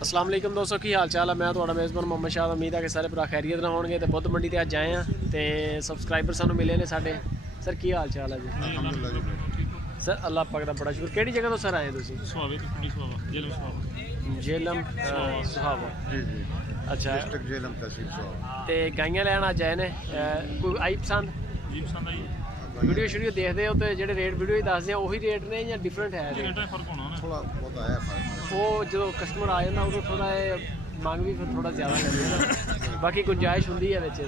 अस्सलाम वालेकुम दोस्तों, की हाल चाल है। मैं थोड़ा मेज़बान मोहम्मद शाह। उम्मीद है कि सारे भरा खैरियत ना होंगे। तो बुद्ध मंडी ते अज आए हैं तो सबसक्राइबर सानू मिले ने साडे। सर की हाल चाल है जी? अल्हम्दुलिल्लाह जी। सर अल्लाह पाक दा बड़ा शुक्र। केड़ी जगह तो सर आए तुसीं? झेलम सुहावा। जी जी। अच्छा, डिस्ट्रिक्ट झेलम तहसील सुहावा। तो गाइयां लैन अज आए ने। कोई आई पसंद? जी पसंद आई वीडियो शीडियो देखते हो तो जेडे रेट वीडियो दसदे वही रेट ने या डिफरेंट है? रेटा फर्क होना ना। थोड़ा बहुत आया फर्क। वो जो कस्टमर आ जाता उदों थोड़ा मंग भी फिर थोड़ा ज़्यादा करते हैं, बाकी गुंजाइश होंदी है विच,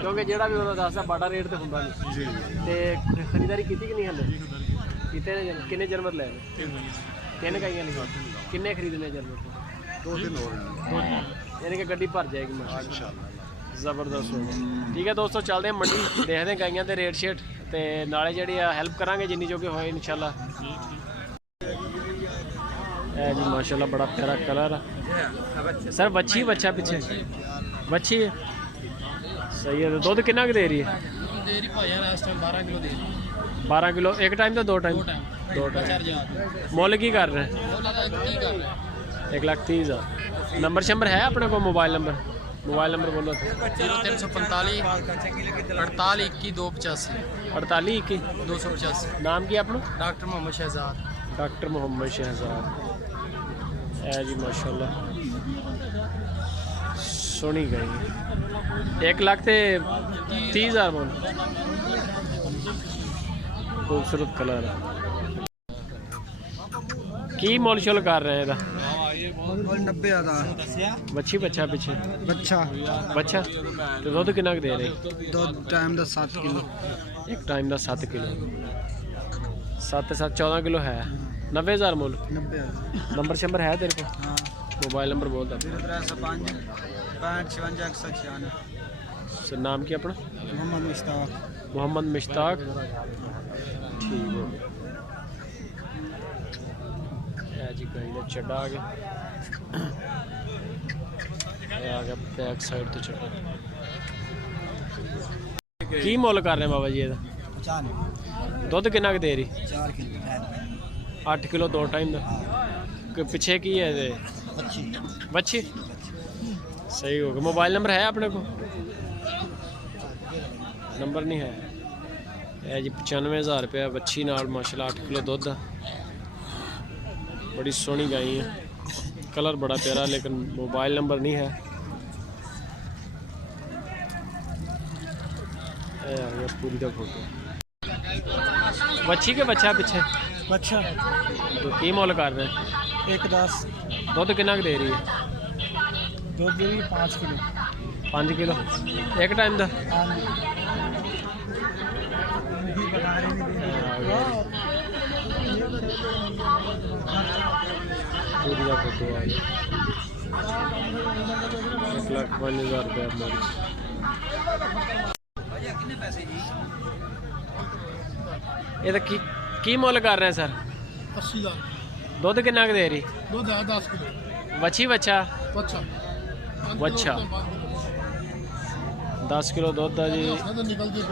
क्योंकि जेड़ा भी उन्होंने दसदा बाड़ा रेट तो होंदा नहीं। जी ते खरीदारी की कि नहीं हले? कीते ने? किन्ने जानवर ले? तीन गाइयां लिखा। किन्ने खरीदने जानवर? 2 दिन हो रहे हैं यानी कि गड्डी भर जाएगी माशाल्लाह। इंशाल्लाह। ज़बरदस्त हो गया। ठीक है दोस्तों, चलते हैं मंडी, देखते हैं गाइयां के रेट शेट, तो नाले जी हेल्प करांगे जिन्नी जोगे होए इंशाल्लाह। है जी माशाल्लाह, बड़ा प्यारा कलर है। सर बच्ची बच्चा पीछे बच्ची है, सही है। दुध कितना दे रही है? 12 किलो एक टाइम तो दो टाइम? दो टाइम। मुल की कर रहे हैं? 1,30,000। नंबर शंबर है अपने को? मोबाइल नंबर बोलो। 0345 48 21 285 48 21 285। नाम की अपना? डॉक्टर मोहम्मद शहजाद। डॉक्टर मोहम्मद शहजाद। है जी माशाल्लाह, सोनी गई 1,30,000 बोल। खूबसूरत कलर है। की मोल शोल कर रहे हैं? 90,000। बच्ची बच्चा पीछे? बच्चा तो दुध कितना दे रहे? टाइम का 7 किलो। एक टाइम का 7 किलो। 7 7 14 किलो है। 90,000 मोल। 90,000। नंबर शंबर है तेरे को? हाँ। मोबाइल नंबर बोल दे। 0305 65 196। सर नाम की अपना? मोहम्मद मुश्ताक। मोहम्मद मुश्ताक। ठीक है जी। कहीं चढ़ा आ गया, आ गया बैक साइड तो चढ़ा। की मुल कर रहे हैं बाबा जी ਇਹਦਾ? दुध कितना दे रही? 4 किलो। 8 किलो 2 टाइम का। पिछे की है ये? बच्ची। सही हो गया। मोबाइल नंबर है अपने को? नंबर नहीं है। जी 95,000 रुपया बच्ची नाल माशाल्लाह। 8 किलो दुध। बड़ी सोहनी गाई है, कलर बड़ा प्यारा, लेकिन मोबाइल नंबर नहीं है। पूरी का फोटो बच्ची के बच्चा पीछे? बच्चा तो की मोल कर रहे हैं? 1,10। दुध कितना दे रही है? दूध दे रही 5 किलो। 5 किलो एक टाइम का। पूरी का फोटो आ गया। 1,05,000 रुपया मोल। ये तो की मोल कर रहे हैं सर? 80,000। दुध कितना दे रही? दूध है 10 किलो। बच्ची बच्चा? बच्चा। 10 किलो दुध है जी। निकलती है।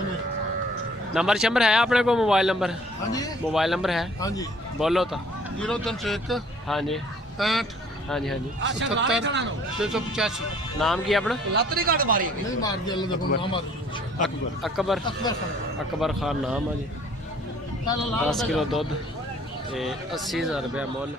नंबर शंबर है अपने को? Mobile number? हाँ जी। मोबाइल नंबर है? हाँ जी। बोलो तो। 0301 हाँ जी 65 हाँ जी हाँ जी। 77 685। नाम की अपना? नहीं मार दिया अल्लाह देखो ना मार। अकबर। अकबर खान। अकबर खान नाम है जी। 10 किलो दुध 80,000 रुपया मुल।